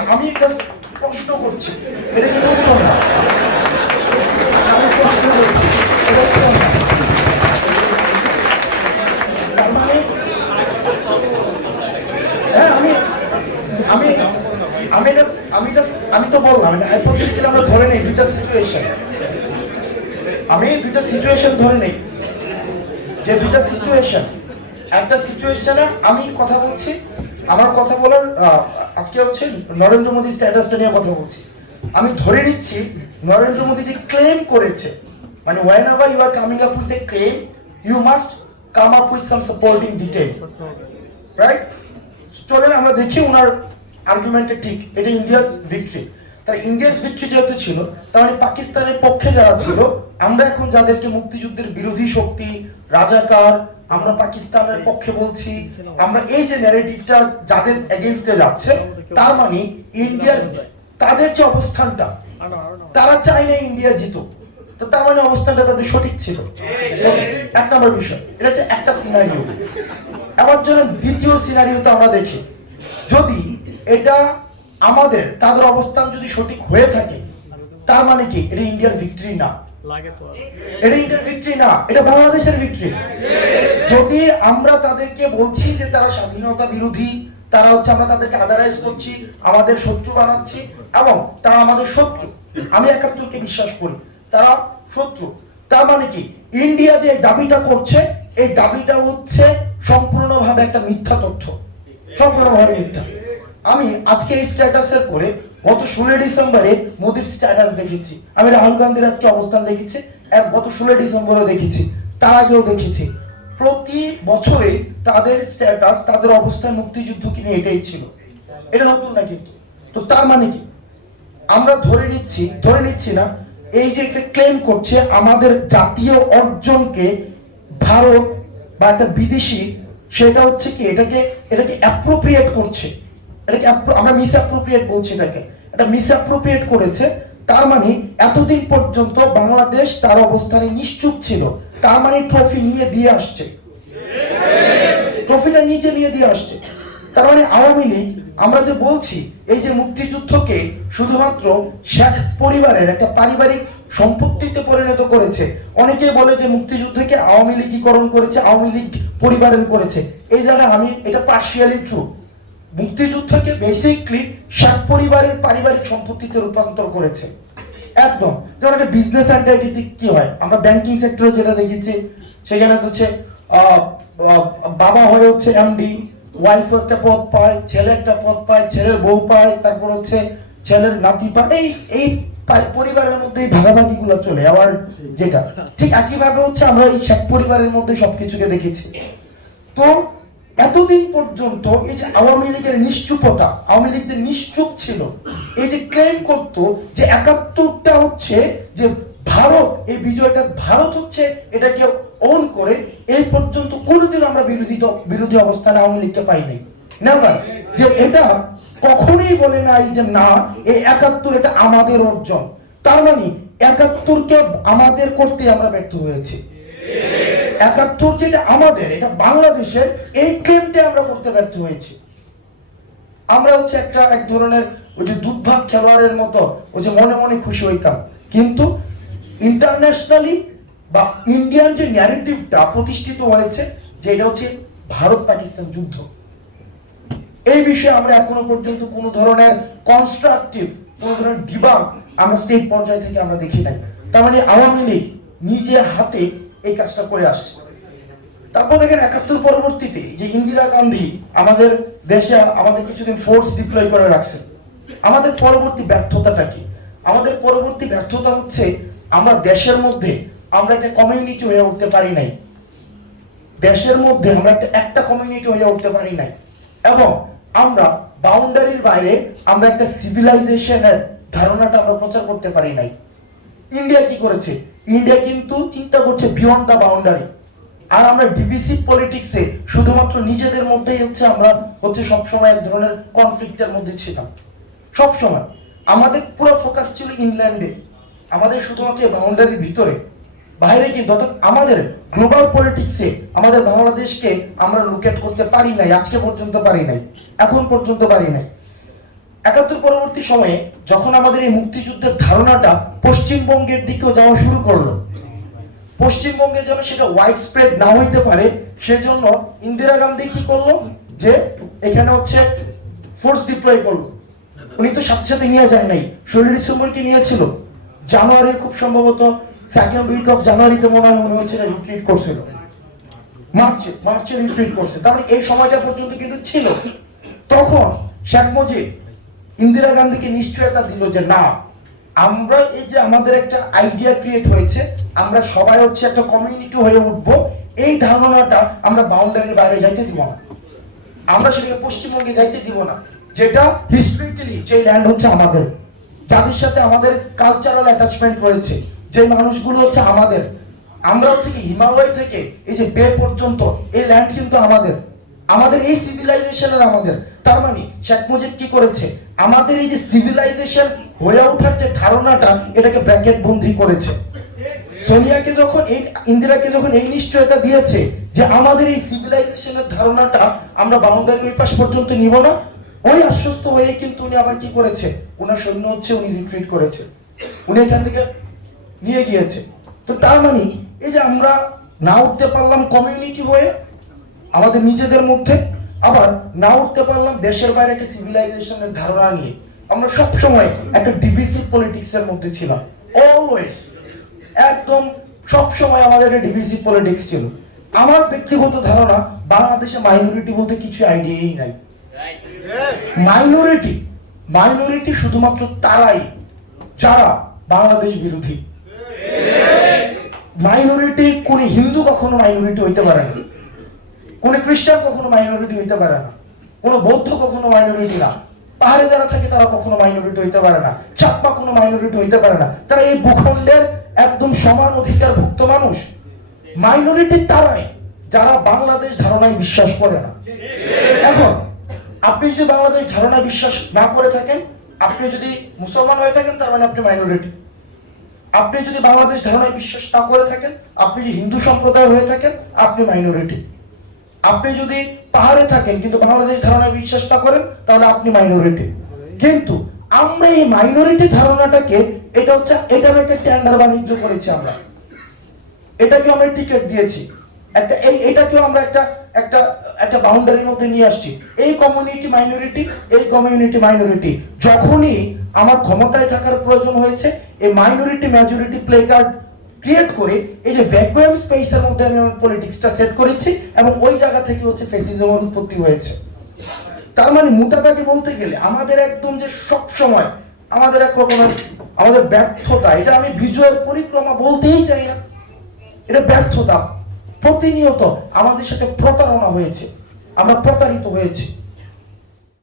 আমি জাস্ট প্রশ্ন করছি, এটা কি উত্তর না? আমি প্রশ্ন করছি, এটা উত্তর না। তার মানে হ্যাঁ, আমি আমি আমি এটা আমি তো বললাম এটা হাইপোথেটিক্যালি আমরা ধরে নেই দুইটা সিচুয়েশন। আমি দুইটা সিচুয়েশন ধরে নেই, যে দুইটা সিচুয়েশন, একটা সিচুয়েশনে আমি কথা বলছি, আমার কথা বলার আজকে হচ্ছে নরেন্দ্র মোদী স্ট্যাটাসটা নিয়ে কথা বলছি। আমি ধরে নিচ্ছি নরেন্দ্র মোদী যে ক্লেম করেছে, মানে whenever you are coming up with a claim you must come up with some supporting detail, right? চলেন আমরা দেখি ওনার আর্গুমেন্টে ঠিক এটা ইন্ডিয়াস ভিক্টরি। তার ইন্ডিয়াস ভিক্টরি যেহেতু ছিল, তার মানে পাকিস্তানের পক্ষে যারা ছিল, আমরা এখন যাদেরকে মুক্তিযুদ্ধের বিরোধী শক্তি, রাজাকার, আমরা পাকিস্তানের পক্ষে বলছি, আমরা এই যে ন্যারেটিভটা যাদের এগেইনস্টে যাচ্ছে, তার মানে ইন্ডিয়ার তাদের যে অবস্থানটা, তারা চায় না ইন্ডিয়া জিতুক, তো তার মানে অবস্থানটা তাদের সঠিক ছিল। এক নম্বর বিষয়, এটা হচ্ছে একটা সিনারিও। এবার জন্য দ্বিতীয় সিনারিওতে আমরা দেখি, যদি এটা আমাদের তাদের অবস্থান যদি সঠিক হয়ে থাকে, তার মানে কি এটা ইন্ডিয়ার ভিক্টরি না, এটা ইন্ডিয়ার ভিক্টরি না, এটা বাংলাদেশের ভিক্টরি। যদি আমরা তাদেরকে বলছি যে তারা স্বাধীনতা বিরোধী, তারা হচ্ছে আমরা তাদেরকে আদারাইজ করছি, আমাদের শত্রু বানাচ্ছি, এবং তারা আমাদের শত্রু, আমি ৭১কে বিশ্বাস করি তারা শত্রু, তার মানে কি ইন্ডিয়া যে দাবিটা করছে, এই দাবিটা হচ্ছে সম্পূর্ণভাবে একটা মিথ্যা তথ্য, সম্পূর্ণভাবে মিথ্যা। আমি আজকে এই স্ট্যাটাসের পরে গত 16 ডিসেম্বরে মোদির স্ট্যাটাস দেখেছি, আমি রাহুল গান্ধীর আজকে অবস্থান দেখেছি, গত 16 ডিসেম্বরও দেখেছি, তার আগেও দেখেছি। প্রতি বছরে তাদের স্ট্যাটাস, তাদের অবস্থান মুক্তিযুদ্ধকে নিয়ে এটাই ছিল, এটা নতুন না কিন্তু। তো তার মানে কি আমরা ধরে নিচ্ছি না, এই যে ক্লেম করছে আমাদের জাতীয় অর্জনকে ভারত বা একটা বিদেশি, সেটা হচ্ছে কি এটাকে অ্যাপ্রোপ্রিয়েট করছে, এটাকে আমরা মিস অ্যাপ্রোপ্রিয়েট বলছি, এটা মিস অ্যাপ্রোপ্রিয়েট করেছে। তার মানে এতদিন পর্যন্ত বাংলাদেশ তার অবস্থানে নিশ্চুপ ছিল, তার মানে ট্রফি নিয়ে দিয়ে আসছে, ট্রফিটা নিজে নিয়ে দিয়ে আসছে। তার মানে আওয়ামী লীগ, আমরা যে বলছি এই যে মুক্তিযুদ্ধকে শুধুমাত্র শেখ পরিবারের একটা পারিবারিক সম্পত্তিতে পরিণত করেছে, অনেকে বলে যে মুক্তিযুদ্ধকে আওয়ামী লীগীকরণ করেছে, আওয়ামী লীগ পরিবারের করেছে, এই জায়গায় আমি এটা পার্শিয়ালি ট্রু। মুক্তিযুদ্ধকে বেসিকলি শেখ পরিবারের পারিবারিক সম্পত্তিতে রূপান্তর করেছে একদম। যেমন একটা বিজনেস এন্টিটি কি হয়, আমরা ব্যাংকিং সেক্টরে যেটা দেখেছি, সেখানে হচ্ছে বাবা হয়ে হচ্ছে এমডি, ওয়াইফ একটা পদ পায়, ছেলে একটা পদ পায়, ছেলের বউ পায়, তারপর হচ্ছে ছেলের নাতি পায়, এই পরিবারের মধ্যে ভাগাভাগি গুলো চলে। আবার যেটা ঠিক একইভাবে হচ্ছে আমরা এই শেখ পরিবারের মধ্যে সবকিছুকে দেখেছি। তো এতদিন পর্যন্ত এই যে আওয়ামী লীগের নিশ্চুপতা, আওয়ামী লীগ যে নিশ্চুপ ছিল, এই যে ক্লেম করতো যে ৭১টা হচ্ছে যে ভারত, এই বিজয়টা ভারত হচ্ছে এটাকে অন করে, এই পর্যন্ত কোনোদিন আমরা বিরোধী অবস্থানে আওয়ামী লীগকে পাই নাই, নেভার। যে এটা কখনোই বলে নাই যে না এই ৭১ এটা আমাদের অর্জন, তার মানে ৭১কে আমাদের করতে আমরা ব্যর্থ হয়েছি। ৭১ যেটা আমাদের, এটা বাংলাদেশের, এই ক্লেমটা আমরা করতে ব্যর্থ হয়েছি। আমরা হচ্ছে এক ধরনের ওই যে দুধভাত খেলোয়াড়ের মতো ওই যে মনে মনে খুশি হইতাম, কিন্তু ইন্টারন্যাশনালি বা ইন্ডিয়ান যে ন্যারেটিভটা প্রতিষ্ঠিত হয়েছে যে এটা হচ্ছে ভারত পাকিস্তান যুদ্ধ, এই বিষয়ে আমরা এখনো পর্যন্ত কোনো ধরনের কনস্ট্রাকটিভ, কোনো ধরনের ডিবাগ আমরা স্টেট পর্যায় থেকে আমরা দেখি নাই। তার মানে আওয়ামী লীগ নিজে হাতে এই কাজটা করে আসছে। তারপর দেখেন ৭১ পরবর্তীতে যে ইন্দিরা গান্ধী আমাদের দেশে আমাদের কিছুদিন ফোর্স ডিপ্লয় করে রাখছে, আমাদের পরবর্তী ব্যর্থতাটা কি? আমাদের পরবর্তী ব্যর্থতা হচ্ছে আমরা দেশের মধ্যে আমরা একটা কমিউনিটি হয়ে উঠতে পারি নাই, দেশের মধ্যে আমরা একটা কমিউনিটি হয়ে উঠতে পারি নাই, এবং আমরা বাউন্ডারির বাইরে আমরা একটা সিভিলাইজেশনের ধারণাটা আমরা প্রচার করতে পারি নাই। ইন্ডিয়া কি করেছে? ইন্ডিয়া কিন্তু চিন্তা করছে বিয়ন্ড দ্য বাউন্ডারি। আর আমরা ডিভিসিভ পলিটিক্সে শুধুমাত্র নিজেদের মধ্যেই হচ্ছে আমরা হচ্ছে সবসময় এক ধরনের কনফ্লিক্টের মধ্যে ছিলাম। সবসময় আমাদের পুরো ফোকাস ছিল ইনল্যান্ডে, আমাদের শুধুমাত্র বাউন্ডারির ভিতরে, বাইরে কিন্তু অর্থাৎ আমাদের গ্লোবাল পলিটিক্সে আমাদের বাংলাদেশকে আমরা লোকেট করতে পারি নাই, আজকে পর্যন্ত পারি নাই, এখন পর্যন্ত পারি নাই। একাত্তর পরবর্তী সময়ে যখন আমাদের এই মুক্তিযুদ্ধের ধারণাটা পশ্চিমবঙ্গের দিকেও যাওয়া শুরু করলো, পশ্চিমবঙ্গে যেন সেটা ওয়াইড স্প্রেড না হইতে পারে, সেজন্য ইন্দিরা গান্ধী কি করলো, যে এখানে হচ্ছে ফোর্স ডিপ্লয় করলো। উনি তো সাথে সাথে নিয়ে যায় নাই, 16 ডিসেম্বরকে নিয়েছিল, জানুয়ারির খুব সম্ভবত সেকেন্ড উইক অফ জানুয়ারিতে মনে হয় উনি হচ্ছে রিট্রিট করছিল, মার্চে রিট্রিট করছে। তার মানে এই সময়টা পর্যন্ত কিন্তু ছিল। তখন শেখ মুজিব ইন্দিরা গান্ধীকে নিশ্চয়তা দিল যে না, আমরা এই যে আমাদের একটা আইডিয়া ক্রিয়েট হয়েছে, আমরা সবাই হচ্ছে একটা কমিউনিটি হয়ে উঠবো, এই ধারণাটা আমরা বাউন্ডারির বাইরে যাইতে দিব না, আমরা সেটাকে পশ্চিমবঙ্গে যাইতে দিব না, যেটা হিস্ট্রিক্যালি যে ল্যান্ড হচ্ছে আমাদের, যাদের সাথে আমাদের কালচারাল অ্যাটাচমেন্ট রয়েছে, যে মানুষগুলো হচ্ছে আমাদের, আমরা হচ্ছে কি হিমালয় থেকে এই যে বে পর্যন্ত এই ল্যান্ড কিন্তু আমাদের, আমাদের এই সিভিলাইজেশনের আমাদের। তার মানে শেখ মুজিব কি করেছে, আমাদের এই যে সিভিলাইজেশন হয়ে ওঠার যে ধারণাটা, এটাকে ব্র্যাকেট বন্দি করেছে। সোনিয়াকে যখন ইন্দিরাকে যখন এই নিশ্চয়তা দিয়েছে যে আমাদের এই সিভিলাইজেশনের ধারণাটা আমরা বাউন্ডারির ওই পাশ পর্যন্ত নিব না, ওই আশ্বস্ত হয়ে কিন্তু উনি আবার কি করেছে, ওনার সৈন্য হচ্ছে উনি রিট্রিট করেছে, উনি এখান থেকে নিয়ে গিয়েছে। তো তার মানে এই যে আমরা না উঠতে পারলাম কমিউনিটি হয়ে আমাদের নিজেদের মধ্যে, আবার না উঠতে পারলাম দেশের বাইরে একটা সিভিলাইজেশনের ধারণা নিয়ে, আমরা সব সময় একটা ডিভিসিভ পলিটিক্স এর মধ্যে ছিলাম, অলওয়েজ, একদম সব সময় আমাদের একটা ডিভিসিভ পলিটিক্স ছিল। আমার ব্যক্তিগত ধারণা, বাংলাদেশে মাইনরিটি বলতে কিছু আইডিয়াই নাই। মাইনরিটি শুধুমাত্র তারাই যারা বাংলাদেশ বিরোধী। মাইনরিটি কোন হিন্দু কখনো মাইনরিটি হইতে পারে না, কোন খ্রিস্টান কখনো মাইনরিটি হইতে পারে না, কোন বৌদ্ধ কখনো মাইনরিটি না, পাহাড়ে যারা থাকে তারা কখনো মাইনরিটি হইতে পারে না, চাকমা কোনো মাইনরিটি হইতে পারে না, তারা এই ভূখণ্ডের একদম সমান অধিকারভুক্ত মানুষ। মাইনরিটি তারাই যারা বাংলাদেশ ধারণায় বিশ্বাস করে না। এখন আপনি যদি বাংলাদেশ ধারণায় বিশ্বাস না করে থাকেন, আপনি যদি মুসলমান হয়ে থাকেন, তার মানে আপনি মাইনরিটি। আপনি যদি বাংলাদেশ ধারণায় বিশ্বাস না করে থাকেন, আপনি যদি হিন্দু সম্প্রদায় হয়ে থাকেন, আপনি মাইনরিটি। আপনি যদি পাহাড়ে থাকেন কিন্তু বাংলাদেশ ধারণায় বিশ্বাস না করেন, তাহলে আপনি মাইনরিটি। কিন্তু আমরা এই মাইনরিটি ধারণাটাকে এটার একটা টেন্ডার বাণিজ্য করেছি, আমরা এটাকে আমরা টিকিট দিয়েছি, এটাকেও আমরা একটা বাউন্ডারির মধ্যে নিয়ে আসছি। এই কমিউনিটি মাইনরিটি, যখনই আমার ক্ষমতায় থাকার প্রয়োজন হয়েছে, এই minority majority play card create করে এই যে ভ্যাকুয়াম স্পেসের মধ্যে আমি আমার পলিটিক্সটা সেট করেছি, এবং ওই জায়গা থেকে হচ্ছে ফ্যাসিজমের উৎপত্তি হয়েছে। তার মানে মোটাটাকে বলতে গেলে আমাদের একদম যে সব সময় আমাদের এক রকমের আমাদের ব্যর্থতা, এটা আমি বিজয়ের পরিক্রমা বলতেই চাই না, এটা ব্যর্থতা। প্রতিনিয়ত আমাদের সাথে প্রতারণা হয়েছে, আমরা প্রতারিত হয়েছি।